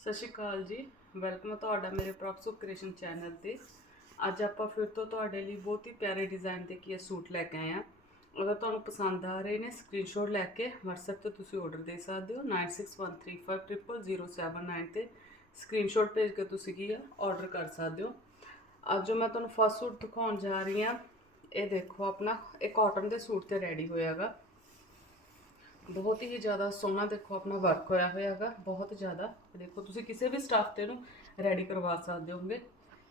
ਸਤਿ ਸ਼੍ਰੀ ਅਕਾਲ ਜੀ। ਵੈਲਕਮ ਤੁਹਾਡਾ ਮੇਰੇ ਪ੍ਰੋਪਸੋ ਕ੍ਰੀਏਸ਼ਨ ਚੈਨਲ ਤੇ। ਅੱਜ ਆਪਾਂ ਫਿਰ ਤੋਂ ਤੁਹਾਡੇ ਲਈ ਬਹੁਤ ਹੀ ਪਿਆਰੇ ਡਿਜ਼ਾਈਨ ਦੇ ਕੀ ਸੂਟ ਲੈ ਕੇ ਆਏ ਆ। ਅਗਰ ਤੁਹਾਨੂੰ ਪਸੰਦ ਆ ਰਹੇ ਨੇ ਸਕਰੀਨਸ਼ਾਟ ਲੈ ਕੇ WhatsApp ਤੇ ਤੁਸੀਂ ਆਰਡਰ ਦੇ ਸਕਦੇ ਹੋ। 9613500079 ਤੇ ਸਕਰੀਨਸ਼ਾਟ ਭੇਜ ਕੇ ਤੁਸੀਂ ਕੀ ਆ ਆਰਡਰ ਕਰ ਸਕਦੇ ਹੋ। ਅੱਜ ਜੋ ਮੈਂ ਤੁਹਾਨੂੰ ਫਸਟ ਸੂਟ ਦਿਖਾਉਣ ਜਾ ਰਹੀ ਆ, ਇਹ ਦੇਖੋ ਆਪਣਾ, ਇਹ ਕਾਟਨ ਦੇ ਸੂਟ ਤੇ ਰੈਡੀ ਹੋਇਆਗਾ ਬਹੁਤ ਹੀ ਜ਼ਿਆਦਾ ਸੋਹਣਾ ਦੇਖੋ ਆਪਣਾ ਵਰਕ ਹੋਇਆ ਹੋਇਆ ਹੈਗਾ, ਬਹੁਤ ਜ਼ਿਆਦਾ। ਦੇਖੋ, ਤੁਸੀਂ ਕਿਸੇ ਵੀ ਸਟਾਫ ਤੇ ਇਹਨੂੰ ਰੈਡੀ ਕਰਵਾ ਸਕਦੇ ਹੋਗੇ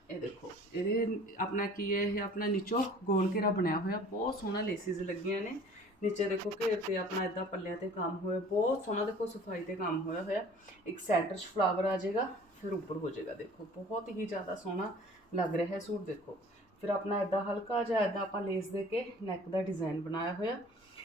ਇਹ ਦੇਖੋ, ਇਹਦੇ ਆਪਣਾ ਕੀ ਹੈ, ਇਹ ਆਪਣਾ ਨੀਚੋਂ ਗੋਲ ਘੇਰਾ ਬਣਿਆ ਹੋਇਆ, ਬਹੁਤ ਸੋਹਣਾ ਲੇਸਿਸ ਲੱਗੀਆਂ ਨੇ। ਨੀਚੇ ਦੇਖੋ ਘੇਰ ਤੇ ਆਪਣਾ ਇਦਾਂ ਪੱਲਿਆਂ ਤੇ ਕੰਮ ਹੋਇਆ, ਬਹੁਤ ਸੋਹਣਾ ਦੇਖੋ ਸਫ਼ਾਈ ਤੇ ਕੰਮ ਹੋਇਆ ਹੋਇਆ। ਇੱਕ ਸੈਂਟਰ 'ਚ ਫਲਾਵਰ ਆ ਜਾਏਗਾ, ਫਿਰ ਉੱਪਰ ਹੋ ਜਾਏਗਾ, ਦੇਖੋ। ਬਹੁਤ ਹੀ ਜ਼ਿਆਦਾ ਸੋਹਣਾ ਲੱਗ ਰਿਹਾ ਹੈ ਸੂਟ, ਦੇਖੋ। ਫਿਰ ਆਪਣਾ ਇਦਾਂ ਹਲਕਾ ਜਿਹਾ ਇਦਾਂ ਆਪਾਂ ਲੇਸ ਦੇ ਕੇ ਨੈਕ ਦਾ ਡਿਜ਼ਾਈਨ ਬਣਾਇਆ ਹੋਇਆ।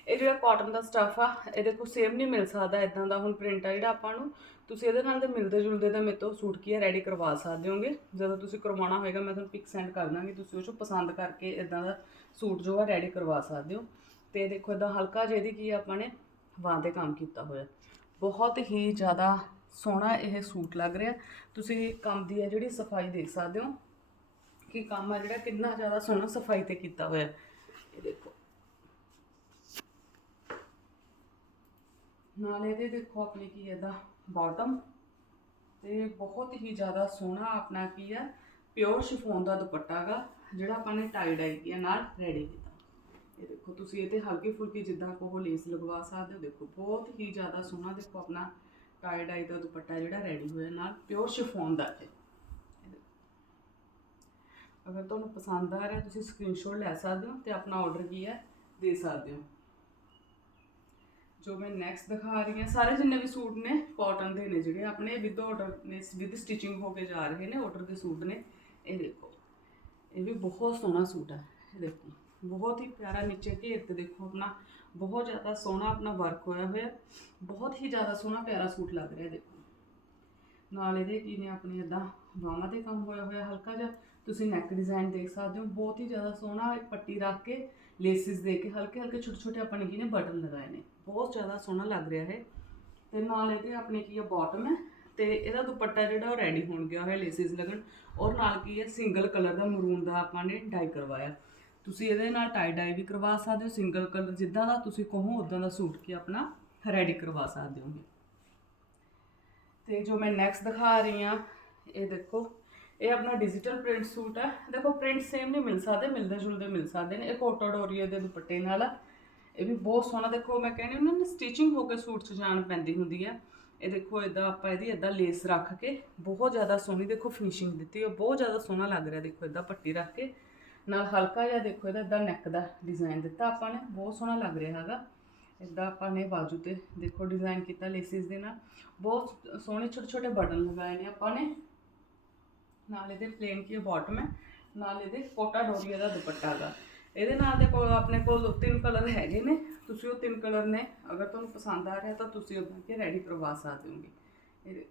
ਇਹ ਜਿਹੜਾ ਕਾਟਨ ਦਾ ਸਟੱਫ ਆ ਇਹਦੇ ਕੋਲ ਸੇਮ ਨਹੀਂ ਮਿਲ ਸਕਦਾ ਇਦਾਂ ਦਾ ਹੁਣ ਪ੍ਰਿੰਟ ਆ ਜਿਹੜਾ ਆਪਾਂ ਨੂੰ। ਤੁਸੀਂ ਇਹਦੇ ਨਾਲ ਦੇ ਮਿਲਦੇ ਜੁਲਦੇ ਤਾਂ ਮੇਰੇ ਤੋਂ ਸੂਟ ਕੀ ਹੈ ਰੈਡੀ ਕਰਵਾ ਸਕਦੇ ਹੋਗੇ। ਜਦੋਂ ਤੁਸੀਂ ਕਰਵਾਉਣਾ ਹੋਏਗਾ, ਮੈਂ ਤੁਹਾਨੂੰ ਪਿਕ ਸੈਂਡ ਕਰ ਦਾਂਗੀ। ਤੁਸੀਂ ਉਹ ਚੋਂ ਪਸੰਦ ਕਰਕੇ ਇਦਾਂ ਦਾ ਸੂਟ ਜੋ ਆ ਰੈਡੀ ਕਰਵਾ ਸਕਦੇ ਹੋ। ਤੇ ਦੇਖੋ ਇਦਾਂ ਹਲਕਾ ਜਿਹਦੀ ਕੀ ਆਪਾਂ ਨੇ ਬਾਂਹ ਤੇ ਕੰਮ ਕੀਤਾ ਹੋਇਆ। ਬਹੁਤ ਹੀ ਜ਼ਿਆਦਾ ਸੋਹਣਾ ਇਹ ਸੂਟ ਲੱਗ ਰਿਹਾ। ਤੁਸੀਂ ਕੰਮ ਦੀ ਹੈ ਜਿਹੜੀ ਸਫ਼ਾਈ ਦੇਖ ਸਕਦੇ ਹੋ, ਕਿ ਕੰਮ ਆ ਜਿਹੜਾ ਕਿੰਨਾ ਜ਼ਿਆਦਾ ਸੋਹਣਾ ਸਫ਼ਾਈ ਤੇ ਕੀਤਾ ਹੋਇਆ। ਇਹ ਦੇਖੋ। ਨਾਲ ਇਹਦੇ ਦੇਖੋ ਆਪਣੀ ਕੀ ਇਹਦਾ ਬਾਟਮ ਤੇ ਬਹੁਤ ਹੀ ਜ਼ਿਆਦਾ ਸੋਹਣਾ ਆਪਣਾ ਕੀ ਹੈ ਪਿਓਰ ਸ਼ਿਫੋਨ ਦਾ ਦੁਪੱਟਾ ਗਾ, ਜਿਹੜਾ ਆਪਾਂ ਨੇ ਟਾਈ ਡਾਈ ਕੀਆ ਨਾਲ ਰੈਡੀ ਕੀਤਾ। ਇਹ ਦੇਖੋ ਤੁਸੀਂ ਇਹ ਇਹਤੇ ਹਲਕੀ ਫੁਲਕੀ ਜਿੱਦਾਂ ਕੋਹ ਲੇਸ ਲਗਵਾ ਸਕਦੇ ਹੋ, ਦੇਖੋ ਬਹੁਤ ਹੀ ਜ਼ਿਆਦਾ ਸੋਹਣਾ ਦੇਖੋ ਆਪਣਾ ਟਾਈ ਡਾਈ ਦਾ ਦੁਪੱਟਾ ਜਿਹੜਾ ਰੈਡੀ ਹੋਇਆ ਨਾਲ ਪਿਓਰ ਸ਼ਿਫੋਨ ਦਾ ਹੈ ਅਗਰ ਤੁਹਾਨੂੰ ਪਸੰਦ ਆ ਰਿਹਾ, ਤੁਸੀਂ ਸਕਰੀਨਸ਼ਾਟ ਲੈ ਸਕਦੇ ਹੋ ਤੇ ਆਪਣਾ ਆਰਡਰ ਕੀ ਹੈ, ਦੇ ਸਕਦੇ ਹੋ। ਜੋ ਮੈਂ ਨੈਕਸਟ ਦਿਖਾ ਰਹੀ ਹਾਂ ਸਾਰੇ ਜਿੰਨੇ ਵੀ ਸੂਟ ਨੇ ਕਾਟਨ ਦੇ ਨੇ ਜਿਹੜੇ ਆਪਣੇ ਵਿਦ ਆਰਡਰ ਨੇ ਵਿਦ ਸਟਿਚਿੰਗ ਹੋ ਕੇ ਜਾ ਰਹੇ ਨੇ ਆਰਡਰ ਦੇ ਸੂਟ ਨੇ ਇਹ ਦੇਖੋ ਇਹ ਵੀ ਬਹੁਤ ਸੋਹਣਾ ਸੂਟ ਹੈ ਇਹ ਦੇਖੋ ਬਹੁਤ ਹੀ ਪਿਆਰਾ ਨੀਚੇ ਘੇਰ ਤੇ ਦੇਖੋ ਆਪਣਾ ਬਹੁਤ ਜ਼ਿਆਦਾ ਸੋਹਣਾ ਆਪਣਾ ਵਰਕ ਹੋਇਆ ਹੋਇਆ ਬਹੁਤ ਹੀ ਜ਼ਿਆਦਾ ਸੋਹਣਾ ਪਿਆਰਾ ਸੂਟ ਲੱਗ ਰਿਹਾ ਦੇਖੋ ਨਾਲ ਇਹਦੇ ਕੀ ਨੇ ਆਪਣੀ ਇਦਾਂ ਬਾਹਾਂ ਤੇ ਕੰਮ ਹੋਇਆ ਹੋਇਆ ਹਲਕਾ ਜਿਹਾ ਤੁਸੀਂ ਨੈਕ ਡਿਜ਼ਾਈਨ ਦੇਖ ਸਕਦੇ ਹੋ ਬਹੁਤ ਹੀ ਜ਼ਿਆਦਾ ਸੋਹਣਾ ਇੱਕ ਪੱਟੀ ਰੱਖ ਕੇ ਲੇਸਿਸ ਦੇ ਕੇ ਹਲਕੇ ਹਲਕੇ ਛੋਟੇ ਛੋਟੇ ਆਪਾਂ ਨੇ ਕੀ ਨੇ ਬਟਨ ਲਗਾਏ ਨੇ ਬਹੁਤ ਜ਼ਿਆਦਾ ਸੋਹਣਾ ਲੱਗ ਰਿਹਾ ਹੈ ਤੇ ਨਾਲ ਇਹਦੇ ਆਪਣੇ ਕੀ ਆ ਬਾਟਮ ਹੈ। ਤੇ ਇਹਦਾ ਦੁਪੱਟਾ ਜਿਹੜਾ ਉਹ ਰੈਡੀ ਹੋਣ ਗਿਆ ਹੋਇਆ ਲੇਸਿਸ ਲੱਗਣ ਔਰ ਨਾਲ ਕੀ ਹੈ ਸਿੰਗਲ ਕਲਰ ਦਾ ਮਰੂਨ ਦਾ ਆਪਾਂ ਨੇ ਡਾਈ ਕਰਵਾਇਆ। ਤੁਸੀਂ ਇਹਦੇ ਨਾਲ ਟਾਈ ਡਾਈ ਵੀ ਕਰਵਾ ਸਕਦੇ ਹੋ ਸਿੰਗਲ ਕਲਰ ਜਿੱਦਾਂ ਦਾ ਤੁਸੀਂ ਕਹੋ ਉਦਾਂ ਦਾ ਸੂਟ ਕੀ ਆਪਣਾ ਰੈਡੀ ਕਰਵਾ ਸਕਦੇ ਹੋਗੇ। ਤੇ ਜੋ ਮੈਂ ਨੈਕਸਟ ਦਿਖਾ ਰਹੀ ਹਾਂ, ਇਹ ਦੇਖੋ। ਇਹ ਆਪਣਾ ਡਿਜੀਟਲ ਪ੍ਰਿੰਟ ਸੂਟ ਹੈ। ਦੇਖੋ ਪ੍ਰਿੰਟ ਸੇਮ ਨਹੀਂ ਮਿਲ ਸਕਦੇ, ਮਿਲਦੇ ਜੁਲਦੇ ਮਿਲ ਸਕਦੇ ਨੇ। ਇਹ ਕੋਟਾ ਡੋਰੀਆ ਦੇ ਦੁਪੱਟੇ ਨਾਲ ਇਹ ਵੀ ਬਹੁਤ ਸੋਹਣਾ, ਦੇਖੋ ਮੈਂ ਕਹਿੰਦੀ ਉਹਨਾਂ ਨੇ ਸਟਿਚਿੰਗ ਹੋ ਕੇ ਸੂਟ 'ਚ ਜਾਣ ਪੈਂਦੀ ਹੁੰਦੀ ਹੈ ਇਹ ਦੇਖੋ ਇਦਾਂ ਆਪਾਂ ਇਹਦੀ ਇਦਾਂ ਲੇਸ ਰੱਖ ਕੇ ਬਹੁਤ ਜ਼ਿਆਦਾ ਸੋਹਣੀ, ਦੇਖੋ ਫਿਨਿਸ਼ਿੰਗ ਦਿੱਤੀ ਹੈ ਬਹੁਤ ਜ਼ਿਆਦਾ ਸੋਹਣਾ ਲੱਗ ਰਿਹਾ, ਦੇਖੋ ਇਦਾਂ ਪੱਟੀ ਰੱਖ ਕੇ। ਨਾਲ ਹਲਕਾ ਜਿਹਾ ਦੇਖੋ ਇਹਦਾ ਇਦਾਂ ਨੈਕ ਦਾ ਡਿਜ਼ਾਈਨ ਦਿੱਤਾ ਆਪਾਂ ਨੇ, ਬਹੁਤ ਸੋਹਣਾ ਲੱਗ ਰਿਹਾ ਹੈਗਾ। ਇਦਾਂ ਆਪਾਂ ਨੇ ਬਾਜੂ ਤੇ ਦੇਖੋ ਡਿਜ਼ਾਈਨ ਕੀਤਾ ਲੇਸਿਸ ਦੇ ਨਾਲ। ਬਹੁਤ ਸੋਹਣੇ ਛੋਟੇ ਛੋਟੇ ਬਟਨ ਲਗਾਏ ਨੇ ਆਪਾਂ ਨੇ। ਨਾਲ ਇਹਦੇ ਪਲੇਨ ਕੀ ਬਾਟਮ ਹੈ। ਨਾਲ ਇਹਦੇ ਕੋਟਾ ਡੋਰੀਆ ਦਾ ਦੁਪੱਟਾ ਹੈਗਾ। ਇਹਦੇ ਨਾਲ ਦੇ ਕੋਲ ਆਪਣੇ ਕੋਲ ਤਿੰਨ ਕਲਰ ਹੈਗੇ ਨੇ, ਤੁਸੀਂ ਉਹ ਤਿੰਨ ਕਲਰ ਨੇ, ਅਗਰ ਤੁਹਾਨੂੰ ਪਸੰਦ ਆ ਰਿਹਾ ਤਾਂ ਤੁਸੀਂ ਉਹਦਾਂ ਕੇ ਰੈਡੀ ਕਰਵਾ ਸਕਦੇ ਹੋਗੇ। ਇਹ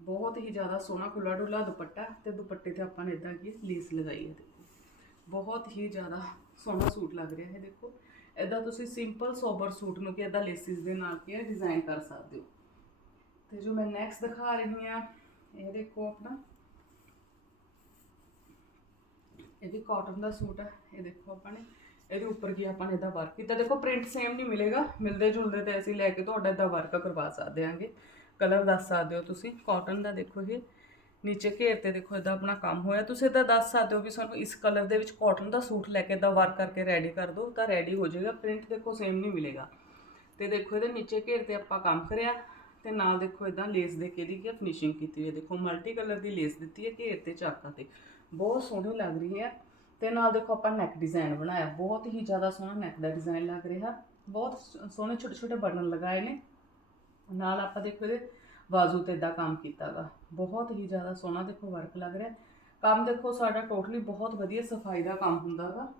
ਬਹੁਤ ਹੀ ਜ਼ਿਆਦਾ ਸੋਹਣਾ ਖੁੱਲਾ ਡੁੱਲਾ ਦੁਪੱਟਾ ਤੇ ਦੁਪੱਟੇ ਤੇ ਆਪਾਂ ਨੇ ਇਦਾਂ ਕੀ ਲੇਸ ਲਗਾਈ ਹੈ। ਬਹੁਤ ਹੀ ਜ਼ਿਆਦਾ ਸੋਹਣਾ ਸੂਟ ਲੱਗ ਰਿਹਾ ਹੈ ਦੇਖੋ। ਇਦਾਂ ਤੁਸੀਂ ਸਿੰਪਲ ਸੋਬਰ ਸੂਟ ਨੂੰ ਕਿ ਇਦਾਂ ਲੇਸਿਸ ਦੇ ਨਾਲ ਕੀ ਡਿਜ਼ਾਈਨ ਕਰ ਸਕਦੇ ਹੋ। ਤੇ ਜੋ ਮੈਂ ਨੈਕਸਟ ਦਿਖਾ ਰਹੀ ਹਾਂ, ਇਹ ਦੇਖੋ ਆਪਣਾ ਇਹ ਵੀ ਕਾਟਨ ਦਾ ਸੂਟ ਹੈ ਇਹ ਦੇਖੋ ਆਪਾਂ ਨੇ, ਇਹਦੇ ਉੱਪਰ ਕੀ ਆਪਾਂ ਨੇ ਇਹਦਾ ਵਰਕ ਕੀਤਾ। ਦੇਖੋ ਪ੍ਰਿੰਟ ਸੇਮ ਨਹੀਂ ਮਿਲੇਗਾ, ਮਿਲਦੇ ਜੁਲਦੇ ਤੇ ਅਸੀਂ ਲੈ ਕੇ ਤੁਹਾਡਾ ਇਹਦਾ ਵਰਕ ਕਰਵਾ ਸਕਦੇ ਆਂਗੇ। ਕਲਰ ਦੱਸ ਸਕਦੇ ਹੋ ਤੁਸੀਂ ਕਾਟਨ ਦਾ ਦੇਖੋ ਇਹ, ਨੀਚੇ ਘੇਰ ਤੇ ਦੇਖੋ ਇਹਦਾ ਆਪਣਾ ਕੰਮ ਹੋਇਆ। ਤੁਸੀਂ ਇਹਦਾ ਦੱਸ ਸਕਦੇ ਹੋ ਵੀ ਸਾਨੂੰ ਇਸ ਕਲਰ ਦੇ ਵਿੱਚ ਕਾਟਨ ਦਾ ਸੂਟ ਲੈ ਕੇ ਇਹਦਾ ਵਰਕ ਕਰਕੇ ਰੈਡੀ ਕਰ ਦਿਓ, ਤਾਂ ਰੈਡੀ ਹੋ ਜਾਏਗਾ ਪ੍ਰਿੰਟ ਦੇਖੋ ਸੇਮ ਨਹੀਂ ਮਿਲੇਗਾ। ਤੇ ਦੇਖੋ ਇਹਦੇ ਨੀਚੇ ਘੇਰ ਤੇ ਆਪਾਂ ਕੰਮ ਕਰਿਆ, ਤੇ ਨਾਲ ਦੇਖੋ ਇਦਾਂ ਲੇਸ ਦੇ ਕੇ ਇਹਦੀ ਕੀ ਫਿਨਿਸ਼ਿੰਗ ਕੀਤੀ ਹੋਈ ਹੈ ਦੇਖੋ ਮਲਟੀ ਕਲਰ ਦੀ ਲੇਸ ਦਿੱਤੀ ਹੈ ਘੇਰ ਤੇ ਚਾਕਾਂ ਤੇ। ਬਹੁਤ ਸੋਹਣੀ ਲੱਗ ਰਹੀ ਹੈ। ਤੇ ਨਾਲ ਦੇਖੋ ਆਪਾਂ ਨੈਕ ਡਿਜ਼ਾਈਨ ਬਣਾਇਆ। ਬਹੁਤ ਹੀ ਜ਼ਿਆਦਾ ਸੋਹਣਾ ਨੈਕ ਦਾ ਡਿਜ਼ਾਈਨ ਲੱਗ ਰਿਹਾ। ਬਹੁਤ ਸ- ਸੋਹਣੇ ਛੋਟੇ ਛੋਟੇ ਬਟਨ ਲਗਾਏ ਨੇ। ਨਾਲ ਆਪਾਂ ਦੇਖੋ ਇਹਦੇ ਬਾਜ਼ੂ ਤੇ ਇਦਾਂ ਕੰਮ ਕੀਤਾਗਾ। ਬਹੁਤ ਹੀ ਜ਼ਿਆਦਾ ਸੋਹਣਾ ਦੇਖੋ ਵਰਕ ਲੱਗ ਰਿਹਾ। ਕੰਮ ਦੇਖੋ ਸਾਡਾ ਟੋਟਲੀ ਬਹੁਤ ਵਧੀਆ ਸਫ਼ਾਈ ਦਾ ਕੰਮ ਹੁੰਦਾਗਾ।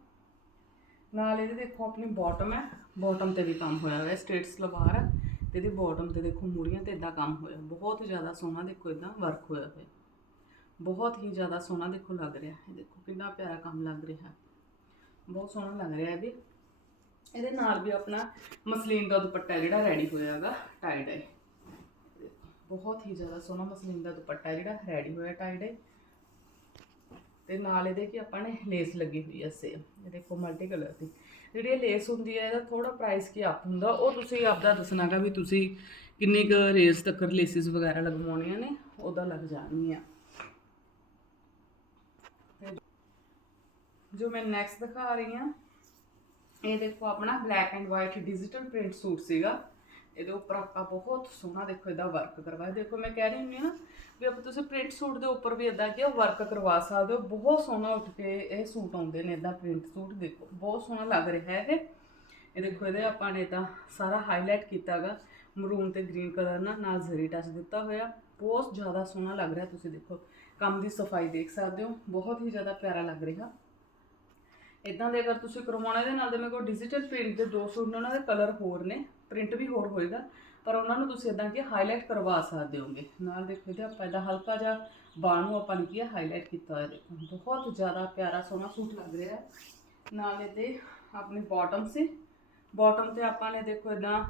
ਨਾਲ ਇਹਦੇ ਦੇਖੋ ਆਪਣੀ ਬਾਟਮ ਹੈ। ਬਾਟਮ ਤੇ ਵੀ ਕੰਮ ਹੋਇਆ ਹੋਇਆ ਸਟੇਟ ਸਲਵਾਰ ਹੈ। ਤੇ ਇਹਦੀ ਬਾਟਮ ਤੇ ਦੇਖੋ ਮੂਰੀਆਂ ਤੇ ਇਦਾਂ ਕੰਮ ਹੋਇਆ। ਬਹੁਤ ਜ਼ਿਆਦਾ ਸੋਹਣਾ ਦੇਖੋ ਇਦਾਂ ਵਰਕ ਹੋਇਆ ਹੋਇਆ। ਬਹੁਤ ਹੀ ਜ਼ਿਆਦਾ ਸੋਹਣਾ ਦੇਖੋ ਲੱਗ ਰਿਹਾ ਇਹ ਦੇਖੋ ਕਿੰਨਾ ਪਿਆਰਾ ਕੰਮ ਲੱਗ ਰਿਹਾ। ਬਹੁਤ ਸੋਹਣਾ ਲੱਗ ਰਿਹਾ ਇਹ ਇਹਦੇ ਨਾਲ ਵੀ ਆਪਣਾ ਮਸਲੀਨ ਦਾ ਦੁਪੱਟਾ ਜਿਹੜਾ ਰੈਡੀ ਹੋਇਆ ਹੈਗਾ ਟਾਈ ਡਾਈ ਬਹੁਤ ਹੀ ਜ਼ਿਆਦਾ ਸੋਹਣਾ ਮਸਲੀਨ ਦਾ ਦੁਪੱਟਾ ਜਿਹੜਾ ਰੈਡੀ ਹੋਇਆ ਟਾਈਡ ਹੈ। ਤੇ ਨਾਲ ਇਹਦੇ ਕੀ ਆਪਾਂ ਨੇ ਲੇਸ ਲੱਗੀ ਹੋਈ ਹੈ ਸੇਮ ਇਹ ਦੇਖੋ ਮਲਟੀ ਕਲਰ ਦੀ। ਜਿਹੜੀ ਇਹ ਲੇਸ ਹੁੰਦੀ ਹੈ, ਇਹਦਾ ਥੋੜਾ ਪ੍ਰਾਈਸ ਕੀ ਅਪ ਹੁੰਦਾ, ਉਹ ਤੁਸੀਂ ਆਪਦਾ ਦੱਸਣਾਗਾ ਵੀ ਤੁਸੀਂ ਕਿੰਨੀ ਕੁ ਰੇਸ ਤੱਕ ਲੇਸਿਸ ਵਗੈਰਾ ਲਗਵਾਉਣੀਆਂ ਨੇ, ਉਹਦਾ ਲੱਗ ਜਾਣਗੀਆਂ ਤੇ ਜੋ ਮੈਂ ਨੈਕਸਟ ਦਿਖਾ ਰਹੀ ਹਾਂ, ਇਹ ਦੇਖੋ ਆਪਣਾ black and white digital print suit ਸੀਗਾ। ਇਹਦੇ ਉੱਪਰ ਆਪਾਂ ਬਹੁਤ ਸੋਹਣਾ ਦੇਖੋ ਇਹਦਾ ਵਰਕ ਕਰਵਾਇਆ। ਦੇਖੋ ਮੈਂ ਕਹਿ ਰਹੀ ਹੁੰਦੀ ਹਾਂ ਵੀ ਆਪਾਂ ਤੁਸੀਂ ਪ੍ਰਿੰਟ ਸੂਟ ਦੇ ਉੱਪਰ ਵੀ ਇਦਾਂ ਕਿ ਵਰਕ ਕਰਵਾ ਸਕਦੇ ਹੋ? ਬਹੁਤ ਸੋਹਣਾ ਉੱਠ ਕੇ ਇਹ ਸੂਟ ਆਉਂਦੇ ਨੇ ਇਦਾਂ ਪ੍ਰਿੰਟ ਸੂਟ, ਦੇਖੋ ਬਹੁਤ ਸੋਹਣਾ ਲੱਗ ਰਿਹਾ ਹੈ ਇਹ। ਇਹ ਦੇਖੋ ਇਹਦੇ ਆਪਾਂ ਨੇ ਤਾਂ ਸਾਰਾ ਹਾਈਲਾਈਟ ਕੀਤਾਗਾ। ਮਰੂਨ ਤੇ ਗ੍ਰੀਨ ਕਲਰ ਨਾਲ ਨਾਲ ਜ਼ਰੀ ਟੱਚ ਦਿੱਤਾ ਹੋਇਆ। ਬਹੁਤ ਜ਼ਿਆਦਾ ਸੋਹਣਾ ਲੱਗ ਰਿਹਾ ਤੁਸੀਂ ਦੇਖੋ। ਕੰਮ ਦੀ ਸਫ਼ਾਈ ਦੇਖ ਸਕਦੇ ਹੋ। ਬਹੁਤ ਹੀ ਜ਼ਿਆਦਾ ਪਿਆਰਾ ਲੱਗ ਰਿਹਾ। ਇਦਾਂ ਦੇ ਅਗਰ ਤੁਸੀਂ ਕਰਵਾਉਣਾ, ਇਹਦੇ ਨਾਲ ਦੇ ਮੇਰੇ ਕੋਲ ਡਿਜੀਟਲ ਪ੍ਰਿੰਟ ਦੇ ਦੋ ਸੂਟ ਨੇ, ਉਹਨਾਂ ਦੇ ਕਲਰ ਹੋਰ ਨੇ ਪ੍ਰਿੰਟ ਵੀ ਹੋਰ ਹੋਏਗਾ। ਪਰ ਉਹਨਾਂ ਨੂੰ ਤੁਸੀਂ ਇਦਾਂ ਕਿ ਹਾਈਲਾਈਟ ਕਰਵਾ ਸਕਦੇ ਹੋਗੇ। ਨਾਲ ਦੇਖੋ ਇਹਦੇ ਆਪਾਂ ਇਹਦਾ ਹਲਕਾ ਜਿਹਾ ਬਾਣ ਨੂੰ ਆਪਾਂ ਨੇ ਕੀ ਹਾਈਲਾਈਟ ਕੀਤਾ ਹੋਇਆ ਦੇਖੋ। ਬਹੁਤ ਜ਼ਿਆਦਾ ਪਿਆਰਾ ਸੋਹਣਾ ਸੂਟ ਲੱਗ ਰਿਹਾ ਹੈ। ਨਾਲ ਇਹਦੇ ਆਪਣੀ ਬਾਟਮ ਸੀ। ਬਾਟਮ ਤੇ ਆਪਾਂ ਨੇ ਦੇਖੋ ਇਦਾਂ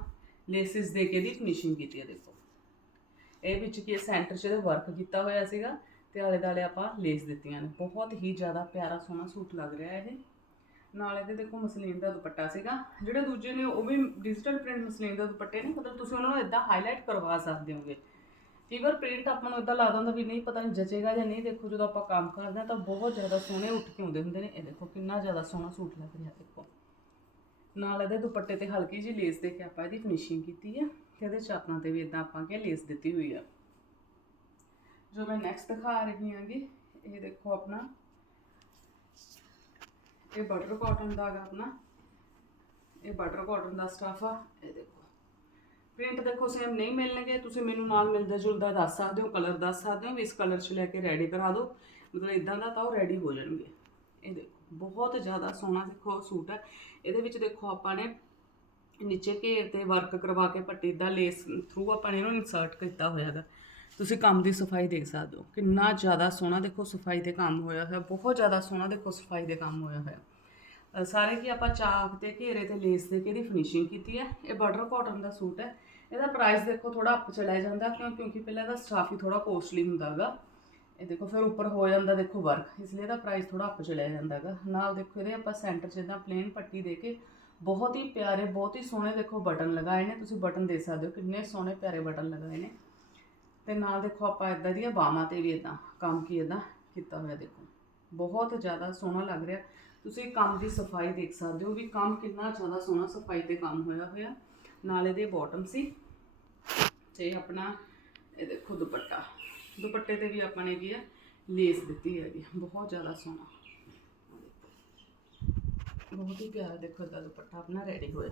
ਲੇਸਿਸ ਦੇ ਕੇ ਦੀ ਫਿਨਿਸ਼ਿੰਗ ਕੀਤੀ ਹੈ ਦੇਖੋ। ਇਹ ਵਿੱਚ ਕੀ ਸੈਂਟਰ 'ਚ ਇਹਦੇ ਵਰਕ ਕੀਤਾ ਹੋਇਆ ਸੀਗਾ। ਤੇ ਆਲੇ ਦਾਲੇ ਆਪਾਂ ਲੇਸ ਦਿੱਤੀਆਂ ਨੇ। ਬਹੁਤ ਹੀ ਜ਼ਿਆਦਾ ਪਿਆਰਾ ਸੋਹਣਾ ਸੂਟ ਲੱਗ ਰਿਹਾ ਹੈ ਇਹ। ਨਾਲ ਇਹਦੇ ਦੇਖੋ ਮਸਲੀਨ ਦਾ ਦੁਪੱਟਾ ਸੀਗਾ। ਜਿਹੜੇ ਦੂਜੇ ਨੇ ਉਹ ਵੀ ਡਿਜੀਟਲ ਪ੍ਰਿੰਟ ਮਸਲੀਨ ਦਾ ਦੁਪੱਟੇ ਨੇ, ਮਤਲਬ ਤੁਸੀਂ ਉਹਨਾਂ ਨੂੰ ਇਦਾਂ ਹਾਈਲਾਈਟ ਕਰਵਾ ਸਕਦੇ ਹੋਗੇ। ਫੀਵਰ ਪ੍ਰਿੰਟ ਆਪਾਂ ਨੂੰ ਇਦਾਂ ਲੱਗਦਾ ਹੁੰਦਾ ਵੀ ਨਹੀਂ ਪਤਾ ਨਹੀਂ ਜਚੇਗਾ ਜਾਂ ਨਹੀਂ ਦੇਖੋ, ਜਦੋਂ ਆਪਾਂ ਕੰਮ ਕਰਦੇ ਹਾਂ ਤਾਂ ਬਹੁਤ ਜ਼ਿਆਦਾ ਸੋਹਣੇ ਉੱਠ ਕੇ ਆਉਂਦੇ ਹੁੰਦੇ ਨੇ। ਇਹ ਦੇਖੋ ਕਿੰਨਾ ਜ਼ਿਆਦਾ ਸੋਹਣਾ ਸੂਟ ਲੱਗ ਰਿਹਾ ਦੇਖੋ। ਨਾਲ ਇਹਦੇ ਦੁਪੱਟੇ ਤੇ ਹਲਕੀ ਜਿਹੀ ਲੇਸ ਦੇ ਕੇ ਆਪਾਂ ਇਹਦੀ ਫਿਨਿਸ਼ਿੰਗ ਕੀਤੀ ਹੈ ਤੇ ਇਹਦੇ ਚਾਪਾਂ ਤੇ ਵੀ ਇਦਾਂ ਆਪਾਂ ਕਿ ਲੇਸ ਦਿੱਤੀ ਹੋਈ ਆ। ਜੋ ਮੈਂ ਨੈਕਸਟ ਦਿਖਾ ਰਹੀ ਹਾਂਗੀ, ਇਹ ਦੇਖੋ ਆਪਣਾ ਇਹ ਬਟਰ ਕਾਟਨ ਦਾ ਹੈਗਾ ਆਪਣਾ। ਇਹ ਬਟਰ ਕਾਟਨ ਦਾ ਸਟਾਫ ਆ, ਇਹ ਦੇਖੋ। ਪ੍ਰਿੰਟ ਦੇਖੋ ਸੇਮ ਨਹੀਂ ਮਿਲਣਗੇ, ਤੁਸੀਂ ਮੈਨੂੰ ਨਾਲ ਮਿਲਦਾ ਜੁਲਦਾ ਦੱਸ ਸਕਦੇ ਹੋ ਕਲਰ ਦੱਸ ਸਕਦੇ ਹੋ, ਵੀ ਇਸ ਕਲਰ 'ਚ ਲੈ ਕੇ ਰੈਡੀ ਕਰਾ ਦਿਓ। ਮਤਲਬ ਇਦਾਂ ਦਾ ਤਾਂ ਉਹ ਰੈਡੀ ਹੋ ਜਾਣਗੇ। ਇਹ ਦੇਖੋ, ਬਹੁਤ ਜ਼ਿਆਦਾ ਸੋਹਣਾ ਦੇਖੋ ਸੂਟ ਹੈ। ਇਹਦੇ ਵਿੱਚ ਦੇਖੋ ਆਪਾਂ ਨੇ ਨੀਚੇ ਘੇਰ ਤੇ ਵਰਕ ਕਰਵਾ ਕੇ ਪੱਟੀ ਦਾ ਲੇਸ ਥਰੂ ਆਪਾਂ ਨੇ ਇਹਨੂੰ ਇਨਸਰਟ ਕੀਤਾ ਹੋਇਆ ਹੈਗਾ। ਤੁਸੀਂ ਕੰਮ ਦੀ ਸਫ਼ਾਈ ਦੇਖ ਸਕਦੇ ਹੋ। ਕਿੰਨਾ ਜ਼ਿਆਦਾ ਸੋਹਣਾ ਦੇਖੋ ਸਫ਼ਾਈ ਤੇ ਕੰਮ ਹੋਇਆ ਹੋਇਆ, ਬਹੁਤ ਜ਼ਿਆਦਾ ਸੋਹਣਾ ਦੇਖੋ ਸਫ਼ਾਈ ਦੇ ਕੰਮ ਹੋਇਆ ਹੋਇਆ। ਸਾਰੇ ਕੀ ਆਪਾਂ ਚਾਕ ਤੇ ਘੇਰੇ ਤੇ ਲੇਸ ਦੇ ਕੇ ਇਹਦੀ ਫਿਨਿਸ਼ਿੰਗ ਕੀਤੀ ਹੈ। ਇਹ ਬਟਰ ਕਾਟਨ ਦਾ ਸੂਟ ਹੈ। ਇਹਦਾ ਪ੍ਰਾਈਸ ਦੇਖੋ ਥੋੜਾ ਅੱਪ ਚਲਾ ਜਾਂਦਾ ਕਿਉਂ, ਕਿਉਂਕਿ ਪਹਿਲਾਂ ਇਹਦਾ ਸਟਾਫ ਹੀ ਥੋੜਾ ਕੋਸਟਲੀ ਹੁੰਦਾ ਹੈਗਾ ਇਹ ਦੇਖੋ ਫਿਰ ਉੱਪਰ ਹੋ ਜਾਂਦਾ ਦੇਖੋ ਵਰਕ ਇਸ ਲਈ ਇਹਦਾ ਪ੍ਰਾਈਸ ਥੋੜਾ ਅੱਪ ਚਲਾ ਜਾਂਦਾ ਹੈਗਾ ਨਾਲ ਦੇਖੋ ਇਹਦੇ ਆਪਾਂ ਸੈਂਟਰ 'ਚ ਇਦਾਂ ਪਲੇਨ ਪੱਟੀ ਦੇ ਕੇ ਬਹੁਤ ਹੀ ਪਿਆਰੇ, ਬਹੁਤ ਹੀ ਸੋਹਣੇ ਦੇਖੋ ਬਟਨ ਲਗਾਏ ਨੇ। ਤੁਸੀਂ ਬਟਨ ਦੇ ਸਕਦੇ ਹੋ ਕਿੰਨੇ ਸੋਹਣੇ ਪਿਆਰੇ ਬਟਨ ਲਗਾਏ ਨੇ। ਤੇ ਨਾਲ ਦੇਖੋ ਆਪਾਂ ਇਦਾਂ ਦੀਆਂ ਬਾਹਾਂ ਤੇ ਵੀ ਇਦਾਂ ਕੰਮ ਕੀ ਇਦਾਂ ਕੀਤਾ ਹੋਇਆ ਦੇਖੋ। ਬਹੁਤ ਜ਼ਿਆਦਾ ਸੋਹਣਾ ਲੱਗ ਰਿਹਾ। ਤੁਸੀਂ ਕੰਮ ਦੀ ਸਫ਼ਾਈ ਦੇਖ ਸਕਦੇ ਹੋ ਵੀ ਕੰਮ ਕਿੰਨਾ ਜ਼ਿਆਦਾ ਸੋਹਣਾ ਸਫ਼ਾਈ ਤੇ ਕੰਮ ਹੋਇਆ ਹੋਇਆ। ਨਾਲ ਇਹਦੇ ਬਾਟਮ ਸੀ ਤੇ ਆਪਣਾ ਇਹ ਦੇਖੋ ਦੁਪੱਟਾ। ਦੁਪੱਟੇ ਤੇ ਵੀ ਆਪਾਂ ਨੇ ਕੀ ਹੈ ਲੇਸ ਦਿੱਤੀ ਹੈਗੀ। ਬਹੁਤ ਜ਼ਿਆਦਾ ਸੋਹਣਾ। ਬਹੁਤ ਹੀ ਪਿਆਰਾ ਦੇਖੋ ਇਹਦਾ ਦੁਪੱਟਾ ਆਪਣਾ ਰੈਡੀ ਹੋਇਆ।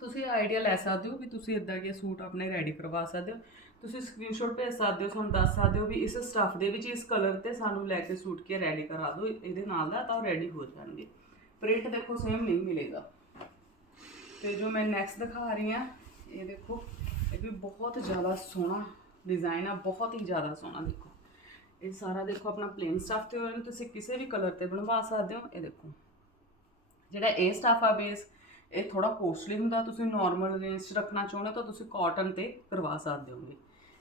ਤੁਸੀਂ ਆਈਡੀਆ ਲੈ ਸਕਦੇ ਹੋ ਵੀ ਤੁਸੀਂ ਇਦਾਂ ਦੇ ਸੂਟ ਆਪਣੇ ਰੈਡੀ ਕਰਵਾ ਸਕਦੇ ਹੋ। ਤੁਸੀਂ ਸਕਰੀਨਸ਼ਾਟ ਭੇਜ ਸਕਦੇ ਹੋ, ਸਾਨੂੰ ਦੱਸ ਸਕਦੇ ਹੋ ਵੀ ਇਸ ਸਟੱਫ ਦੇ ਵਿੱਚ, ਇਸ ਕਲਰ ਤੇ ਸਾਨੂੰ ਲੈ ਕੇ ਸੂਟ ਕੇ ਰੈਡੀ ਕਰਾ ਦਿਓ। ਇਹਦੇ ਨਾਲ ਦਾ ਤਾਂ ਉਹ ਰੈਡੀ ਹੋ ਜਾਣਗੇ। ਪ੍ਰਿੰਟ ਦੇਖੋ ਸੇਮ ਨਹੀਂ ਮਿਲੇਗਾ। ਤੇ ਜੋ ਮੈਂ ਨੈਕਸਟ ਦਿਖਾ ਰਹੀ ਹਾਂ, ਇਹ ਦੇਖੋ, ਇਹ ਵੀ ਬਹੁਤ ਜ਼ਿਆਦਾ ਸੋਹਣਾ ਡਿਜ਼ਾਈਨ ਆ, ਬਹੁਤ ਹੀ ਜ਼ਿਆਦਾ ਸੋਹਣਾ ਦੇਖੋ। ਇਹ ਸਾਰਾ ਦੇਖੋ ਆਪਣਾ ਪਲੇਨ ਸਟੱਫ ਤੇ ਹੋਇਆ, ਤੁਸੀਂ ਕਿਸੇ ਵੀ ਕਲਰ ਤੇ ਬਣਵਾ ਸਕਦੇ ਹੋ। ਇਹ ਦੇਖੋ, ਜਿਹੜਾ ਇਹ ਸਟਾਫ ਆ ਬੇਸ ਇਹ ਥੋੜਾ ਕੋਸਟਲੀ ਹੁੰਦਾ, ਤੁਸੀਂ ਨਾਰਮਲ ਰੇਂਜ 'ਚ ਰੱਖਣਾ ਚਾਹੁੰਦੇ ਹੋ ਤਾਂ ਤੁਸੀਂ ਕਾਟਨ ਤੇ ਕਰਵਾ ਸਕਦੇ ਹੋਗੇ।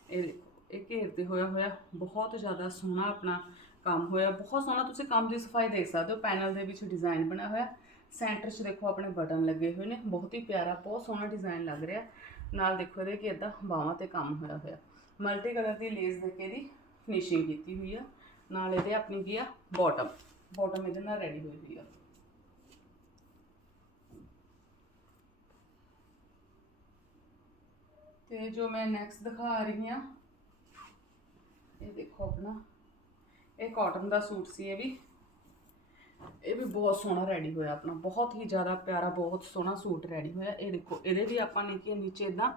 ਇਹ ਦੇਖੋ, ਇਹ ਘੇਰ ਤੇ ਹੋਇਆ ਹੋਇਆ, ਬਹੁਤ ਜ਼ਿਆਦਾ ਸੋਹਣਾ ਆਪਣਾ ਕੰਮ ਹੋਇਆ, ਬਹੁਤ ਸੋਹਣਾ ਤੁਸੀਂ ਕੰਮ ਦੀ ਸਫ਼ਾਈ ਦੇਖ ਸਕਦੇ ਹੋ, ਪੈਨਲ ਦੇ ਵਿੱਚ ਡਿਜ਼ਾਈਨ ਬਣਿਆ ਹੋਇਆ ਸੈਂਟਰ 'ਚ ਦੇਖੋ ਆਪਣੇ ਬਟਨ ਲੱਗੇ ਹੋਏ ਨੇ, ਬਹੁਤ ਹੀ ਪਿਆਰਾ, ਬਹੁਤ ਸੋਹਣਾ ਡਿਜ਼ਾਈਨ ਲੱਗ ਰਿਹਾ, ਨਾਲ ਦੇਖੋ ਇਹਦੇ ਕਿ ਇਦਾਂ ਬਾਹਾਂ ਤੇ ਕੰਮ ਹੋਇਆ ਹੋਇਆ। ਮਲਟੀ ਕਲਰ ਦੀ ਲੇਸ ਦੇ ਕੇ ਦੀ ਫਿਨਿਸ਼ਿੰਗ ਕੀਤੀ ਹੋਈ ਆ, ਨਾਲ ਇਹਦੇ ਆਪਣੀ ਕੀ ਆ ਬਾਟਮ ਬਾਟਮ ਇਹਦੇ ਨਾਲ ਰੈਡੀ ਹੋਈ ਹੋਈ ਆ। ਤੇ ਜੋ ਮੈਂ ਨੈਕਸਟ ਦਿਖਾ ਰਹੀ ਹਾਂ, ਇਹ ਦੇਖੋ ਆਪਣਾ। ਇਹ ਕਾਟਨ ਦਾ ਸੂਟ ਸੀ ਇਹ ਵੀ। ਇਹ ਵੀ ਬਹੁਤ ਸੋਹਣਾ ਰੈਡੀ ਹੋਇਆ ਆਪਣਾ। ਬਹੁਤ ਹੀ ਜ਼ਿਆਦਾ ਪਿਆਰਾ, ਬਹੁਤ ਸੋਹਣਾ ਸੂਟ ਰੈਡੀ ਹੋਇਆ। ਇਹ ਦੇਖੋ, ਇਹਦੇ ਵੀ ਆਪਾਂ ਨੇ ਕੀ ਨੀਚੇ ਇਦਾਂ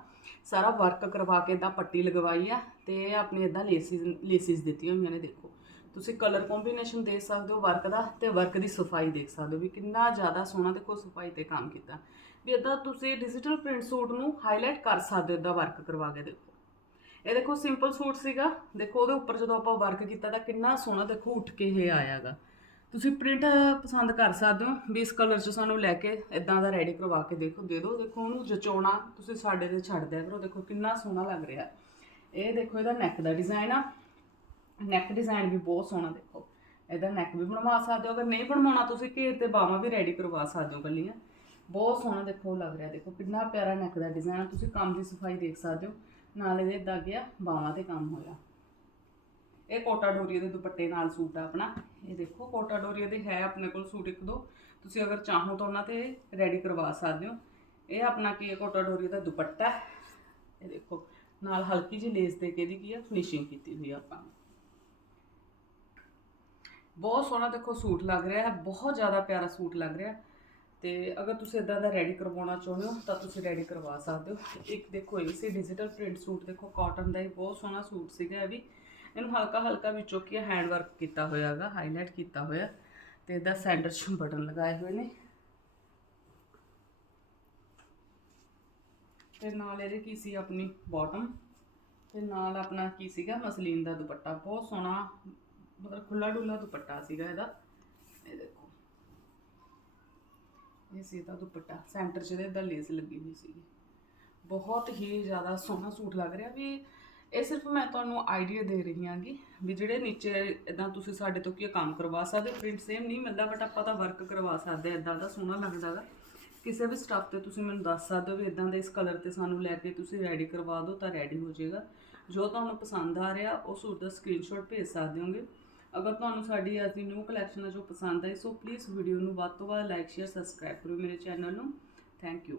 ਸਾਰਾ ਵਰਕ ਕਰਵਾ ਕੇ ਇਦਾਂ ਪੱਟੀ ਲਗਵਾਈ ਆ ਤੇ ਇਹ ਆਪਣੇ ਇਦਾਂ ਲੇਸਿਸ ਲੇਸਿਸ ਦਿੱਤੀਆਂ ਹੋਈਆਂ ਨੇ, ਦੇਖੋ। ਤੁਸੀਂ ਕਲਰ ਕੰਬੀਨੇਸ਼ਨ ਦੇਖ ਸਕਦੇ ਹੋ ਵਰਕ ਦਾ ਤੇ ਵਰਕ ਦੀ ਸਫ਼ਾਈ ਦੇਖ ਸਕਦੇ ਹੋ ਵੀ ਕਿੰਨਾ ਜ਼ਿਆਦਾ ਸੋਹਣਾ ਦੇਖੋ ਸਫ਼ਾਈ ਤੇ ਕੰਮ ਕੀਤਾ। ਵੀ ਇਦਾਂ ਤੁਸੀਂ ਡਿਜੀਟਲ ਪ੍ਰਿੰਟ ਸੂਟ ਨੂੰ ਹਾਈਲਾਈਟ ਕਰ ਸਕਦੇ ਹੋ ਇਦਾਂ ਵਰਕ ਕਰਵਾ ਕੇ ਦੇਖੋ। ਇਹ ਦੇਖੋ ਸਿੰਪਲ ਸੂਟ ਸੀਗਾ। ਦੇਖੋ ਉਹਦੇ ਉੱਪਰ ਜਦੋਂ ਆਪਾਂ ਵਰਕ ਕੀਤਾ ਤਾਂ ਕਿੰਨਾ ਸੋਹਣਾ ਦੇਖੋ ਉੱਠ ਕੇ ਇਹ ਆਇਆਗਾ। ਤੁਸੀਂ ਪ੍ਰਿੰਟ ਪਸੰਦ ਕਰ ਸਕਦੇ ਹੋ ਵੀ ਇਸ ਕਲਰ 'ਚ ਸਾਨੂੰ ਲੈ ਕੇ ਇਦਾਂ ਦਾ ਰੈਡੀ ਕਰਵਾ ਕੇ ਦੇਖੋ, ਦੇ ਦਿਓ। ਦੇਖੋ ਉਹਨੂੰ ਜਚਾਉਣਾ, ਤੁਸੀਂ ਸਾਡੇ ਤੇ ਛੱਡ ਦਿਆ ਕਰੋ ਦੇਖੋ ਕਿੰਨਾ ਸੋਹਣਾ ਲੱਗ ਰਿਹਾ। ਇਹ ਦੇਖੋ ਇਹਦਾ ਨੈਕ ਦਾ ਡਿਜ਼ਾਈਨ ਆ। ਨੈਕ ਡਿਜ਼ਾਈਨ ਵੀ ਬਹੁਤ ਸੋਹਣਾ ਦੇਖੋ। ਇਹਦਾ ਨੈਕ ਵੀ ਬਣਵਾ ਸਕਦੇ ਹੋ। ਅਗਰ ਨਹੀਂ ਬਣਵਾਉਣਾ, ਤੁਸੀਂ ਘੇਰ ਤੇ ਬਾਹਾਂ ਵੀ ਰੈਡੀ ਕਰਵਾ ਸਕਦੇ ਹੋ ਕੱਲੀਆਂ ਬਹੁਤ ਸੋਹਣਾ ਦੇਖੋ ਲੱਗ ਰਿਹਾ, ਦੇਖੋ ਕਿੰਨਾ ਪਿਆਰਾ ਨੈਕ ਦਾ ਡਿਜ਼ਾਈਨ ਤੁਸੀਂ ਕੰਮ ਦੀ ਸਫ਼ਾਈ ਦੇਖ ਸਕਦੇ ਹੋ। ਨਾਲ ਇਹਦੇ ਇਦਾਂ ਗਿਆ, ਬਾਹਾਂ ਤੇ ਕੰਮ ਹੋਇਆ। ਇਹ ਕੋਟਾ ਡੋਰੀਆ ਦੇ ਦੁਪੱਟੇ ਨਾਲ ਸੂਟ ਆ ਆਪਣਾ। ਇਹ ਦੇਖੋ, ਕੋਟਾ ਡੋਰੀਆ ਦੇ ਹੈ ਆਪਣੇ ਕੋਲ ਸੂਟ ਇੱਕ ਦੋ। ਤੁਸੀਂ ਅਗਰ ਚਾਹੋ ਤਾਂ ਉਹਨਾਂ ਤੇ ਰੈਡੀ ਕਰਵਾ ਸਕਦੇ ਹੋ। ਇਹ ਆਪਣਾ ਕੀ ਹੈ, ਕੋਟਾ ਡੋਰੀਆ ਦਾ ਦੁਪੱਟਾ। ਇਹ ਦੇਖੋ, ਨਾਲ ਹਲਕੀ ਜਿਹੀ ਲੇਸ ਦੇ ਕੇ ਇਹਦੀ ਕੀ ਆ ਫਿਨਿਸ਼ਿੰਗ ਕੀਤੀ ਹੋਈ ਆ ਆਪਾਂ ਬਹੁਤ ਸੋਹਣਾ ਦੇਖੋ ਸੂਟ ਲੱਗ ਰਿਹਾ ਹੈ, ਬਹੁਤ ਜ਼ਿਆਦਾ ਪਿਆਰਾ ਸੂਟ ਲੱਗ ਰਿਹਾ ਹੈ। ਤੇ ਅਗਰ ਤੁਸੀਂ ਇਦਾਂ ਦਾ ਰੈਡੀ ਕਰਵਾਉਣਾ ਚਾਹੁੰਦੇ ਹੋ, ਤਾਂ ਤੁਸੀਂ ਰੈਡੀ ਕਰਵਾ ਸਕਦੇ ਹੋ। ਇੱਕ ਦੇਖੋ, ਇਹ ਸੀ ਡਿਜੀਟਲ ਪ੍ਰਿੰਟ ਸੂਟ ਦੇਖੋ ਕਾਟਨ ਦਾ ਹੀ ਬਹੁਤ ਸੋਹਣਾ ਸੂਟ ਸੀਗਾ ਇਹ ਵੀ। ਇਹਨੂੰ ਹਲਕਾ ਹਲਕਾ ਵਿੱਚੋਂ ਕੀ ਹੈਂਡ ਵਰਕ ਕੀਤਾ ਹੋਇਆ ਹੈਗਾ ਹਾਈਲਾਈਟ ਕੀਤਾ ਹੋਇਆ। ਤੇ ਇਹਦਾ ਸੈਂਟਰ 'ਚ ਬਟਨ ਲਗਾਏ ਹੋਏ ਨੇ। ਤੇ ਨਾਲ ਇਹਦੇ ਕੀ ਸੀ ਆਪਣੀ ਬਾਟਮ ਤੇ ਨਾਲ ਆਪਣਾ ਕੀ ਸੀਗਾ, ਮਸਲੀਨ ਦਾ ਦੁਪੱਟਾ। ਬਹੁਤ ਸੋਹਣਾ, ਮਤਲਬ ਖੁੱਲਾ ਡੁੱਲਾ ਦੁਪੱਟਾ ਸੀਗਾ ਇਹਦਾ ਇਹ ਸੀ ਇਹਦਾ ਦੁਪੱਟਾ। ਸੈਂਟਰ 'ਚ ਇਹਦਾ ਲੇਸ ਲੱਗੀ ਹੋਈ ਸੀਗੀ। ਬਹੁਤ ਹੀ ਜ਼ਿਆਦਾ ਸੋਹਣਾ ਸੂਟ ਲੱਗ ਰਿਹਾ ਵੀ ਇਹ ਸਿਰਫ ਮੈਂ ਤੁਹਾਨੂੰ ਆਈਡੀਆ ਦੇ ਰਹੀ ਹਾਂਗੀ ਵੀ ਜਿਹੜੇ ਨੀਚੇ ਇਦਾਂ ਤੁਸੀਂ ਸਾਡੇ ਤੋਂ ਕੀ ਕੰਮ ਕਰਵਾ ਸਕਦੇ ਪ੍ਰਿੰਟ ਸੇਮ ਨਹੀਂ ਮਿਲਦਾ ਬਟ ਆਪਾਂ ਤਾਂ ਵਰਕ ਕਰਵਾ ਸਕਦੇ ਇਦਾਂ ਦਾ ਸੋਹਣਾ ਲੱਗਦਾ ਗਾ। ਕਿਸੇ ਵੀ ਸਟੱਫ ਤੇ ਤੁਸੀਂ ਮੈਨੂੰ ਦੱਸ ਸਕਦੇ ਹੋ ਵੀ ਇਦਾਂ ਦੇ ਇਸ ਕਲਰ ਤੇ ਸਾਨੂੰ ਲੈ ਕੇ ਤੁਸੀਂ ਰੈਡੀ ਕਰਵਾ ਦਿਓ ਤਾਂ ਰੈਡੀ ਹੋ ਜਾਏਗਾ। ਜੋ ਤੁਹਾਨੂੰ ਪਸੰਦ ਆ ਰਿਹਾ, ਉਹ ਸੂਟ ਦਾ ਸਕਰੀਨਸ਼ਾਟ ਭੇਜ ਸਕਦੇ ਹੋਗੇ। ਅਗਰ ਤੁਹਾਨੂੰ ਸਾਡੀ ਅੱਜ ਦੀ ਨਿਊ ਕਲੈਕਸ਼ਨ ਹੈ ਜੋ ਪਸੰਦ ਆਈ ਸੋ ਪਲੀਜ਼ ਵੀਡੀਓ ਨੂੰ ਵੱਧ ਤੋਂ ਵੱਧ ਲਾਈਕ ਸ਼ੇਅਰ ਸਬਸਕ੍ਰਾਈਬ ਕਰੋ ਮੇਰੇ ਚੈਨਲ ਨੂੰ। Thank you